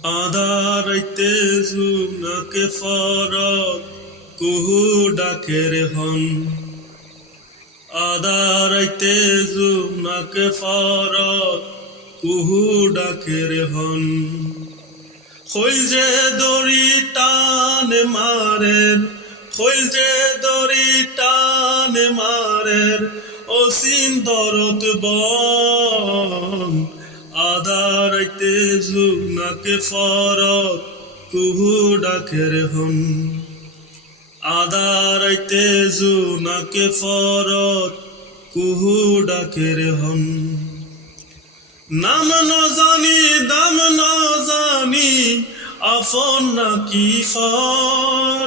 আদারাইতে জুনাকে ফরক, কুহু ডাকের হন। আদারাইতে জুনাকে ফরক, কুহু ডাকের হন। খৈল যে দড়ি টান মারেন, খৈল যে দড়ি টান মারেন, অসীম দরদ বন। আদারাইতে জুনাকে ফরক কুহু ডাকের হন আদারাইতে জুনাকে ফরক কুহু ডাকের হন নাম ন জানি, দাম ন জানি আফন নাকি ফর?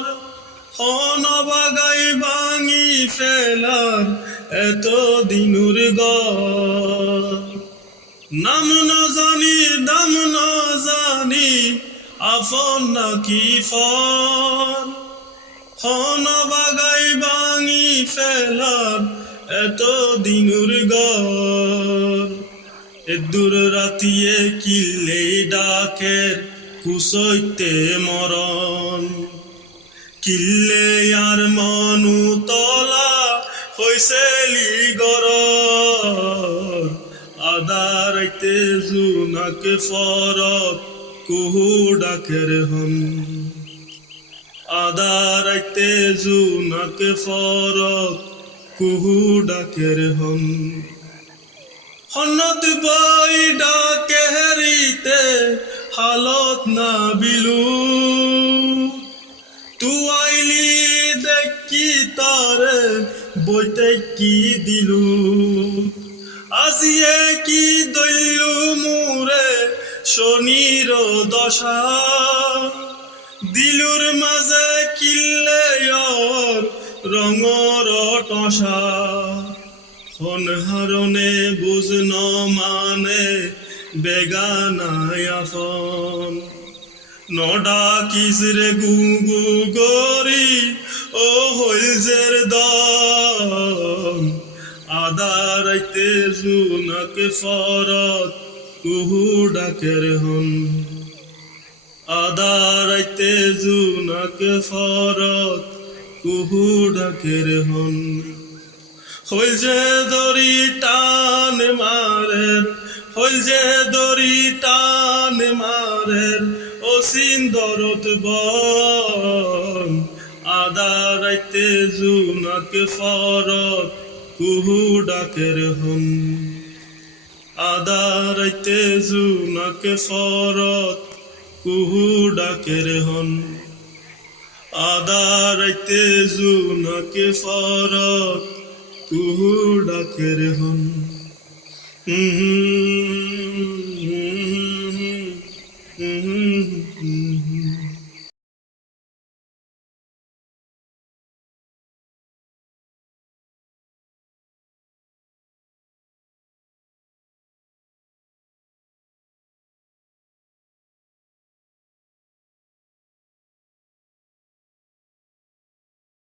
হন বাগাই ভাঙি ফেলার এত দিনুর গর নাম ন জানি, দাম ন জানি আফন নাকি ফর হন বাগাই ভাঙি ফেলার এত দিনুর গর এ দূর রাতিয়ে কিল্লে ডাকের কুসইতে মরণ। কিল্লে আর মনু তলা হইসেলি গর আদারাইতে জুনাকে ফরক, কুহু ডাকের হন আদারাইতে জুনাকে ফরক, কুহু ডাকের হন হনত বই ডাকে হেরিতে, হালত না বিলু। তুয়াইলি দেখি তারে, বইতে কি দিলু। আজিয়ে কি দইলু মুরে শনির দশা? দিলুর মাঝে কিল্লে রঙর টসা। হনহারণে বুঝ ন মানে বেগানায় আফন। নডা কিসরে গুগু গরি, ও হইলজের দম আদারাইতে জুনাকে ফরত, কুহু ডাকের হন। আদারাইতে জুনাকে ফরত, কুহু ডাকের হন। হইল যে দড়ি টান মারের, হইল যে দড়ি টান মারের, অসীম দরদ বন। আদারাইতে জুনাকে ফরত কুহু ডাকের হন আদারাইতে জুনাকে ফরত, কুহু ডাকের হন আদারাইতে জুনাকে ফরত, কুহু ডাকের হন হুম হুম হুম।